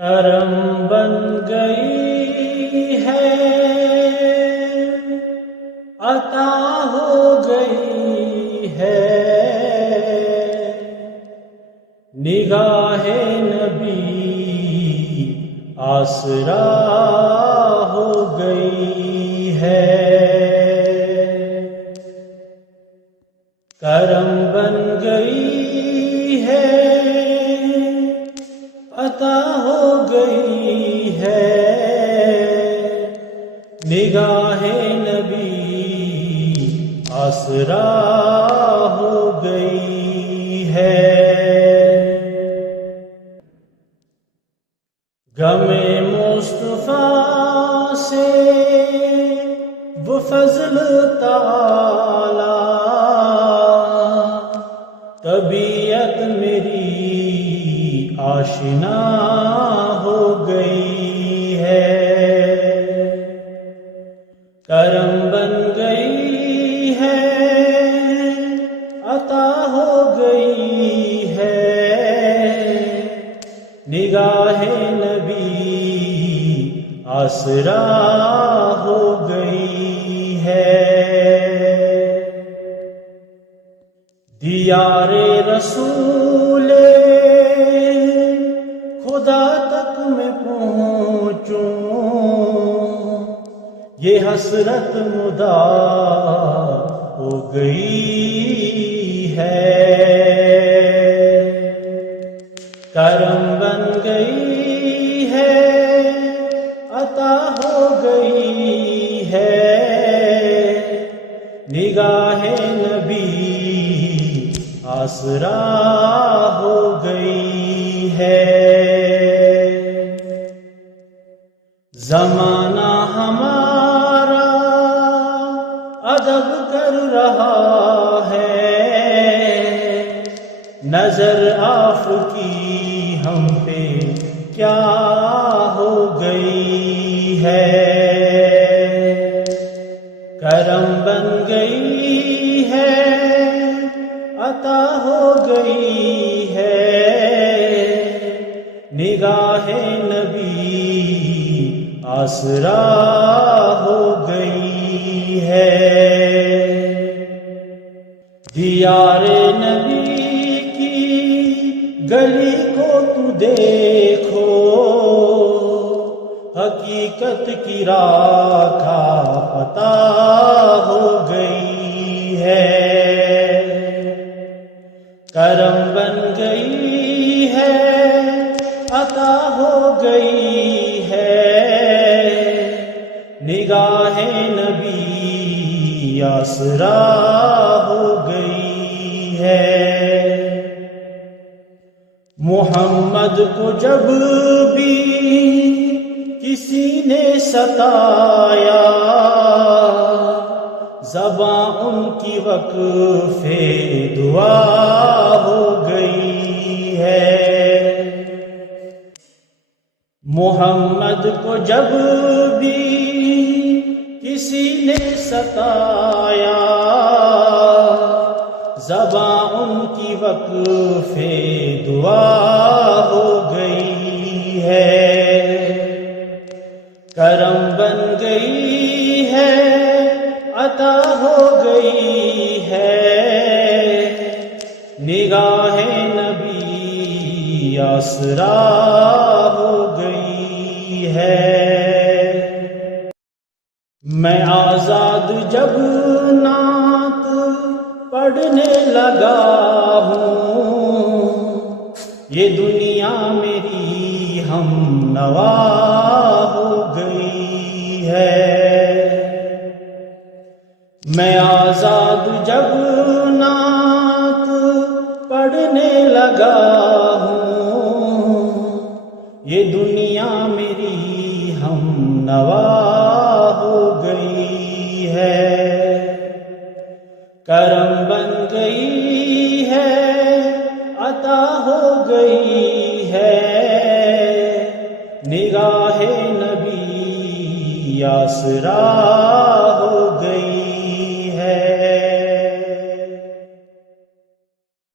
کرم بن گئی ہے، عطا ہو گئی ہے، نگاہ نبی آسرا ہو گئی ہے۔ کرم بن گئی ہے، عطا ہو گئی ہے، نگاہ نبی آسرا ہو گئی ہے۔ غم مصطفیٰ سے وہ فضل تعالی، طبیعت میری آشنا ہو گئی ہے۔ کرم بن گئی ہے، عطا ہو گئی ہے، نگاہ نبی آسرا ہو گئی ہے۔ دیار رسول خدا تک میں پہنچوں، یہ حسرت مدعا ہو گئی ہے۔ کرم بن گئی ہے، عطا ہو گئی ہے، نگاہ نبی آسرا ہو گئی ہے۔ زمانہ ہمارا ادب کر رہا ہے، نظر آف کی ہم پہ کیا ہو گئی ہے۔ کرم بن گئی ہے، عطا ہو گئی ہے، نگاہ نبی آسرا ہو گئی ہے۔ دیار نبی کی گلی کو تو دیکھو، حقیقت کی راہ کا پتہ ہو گئی ہے۔ کرم بن گئی ہے، عطا ہو گئی ہے، نگاہ نبی آسرا ہو گئی ہے۔ محمد کو جب بھی کسی نے ستایا، زباں ان کی وقف دعا ہو گئی ہے۔ محمد کو جب بھی کسی نے ستایا، زباں ان کی وقف دعا ہو گئی ہے۔ کرم بن گئی ہے، عطا ہو گئی ہے، نگاہ نبی آسرا ہو گئی ہے۔ میں آزاد جب نعت پڑھنے لگا ہوں، یہ دنیا میری ہم نوا ہو گئی ہے۔ میں آزاد جب نعت پڑھنے لگا ہوں، یہ دنیا میری ہم نوا ہو گئی ہے۔ کرم بن گئی ہے، عطا ہو گئی ہے، نگاہ نبی آسرا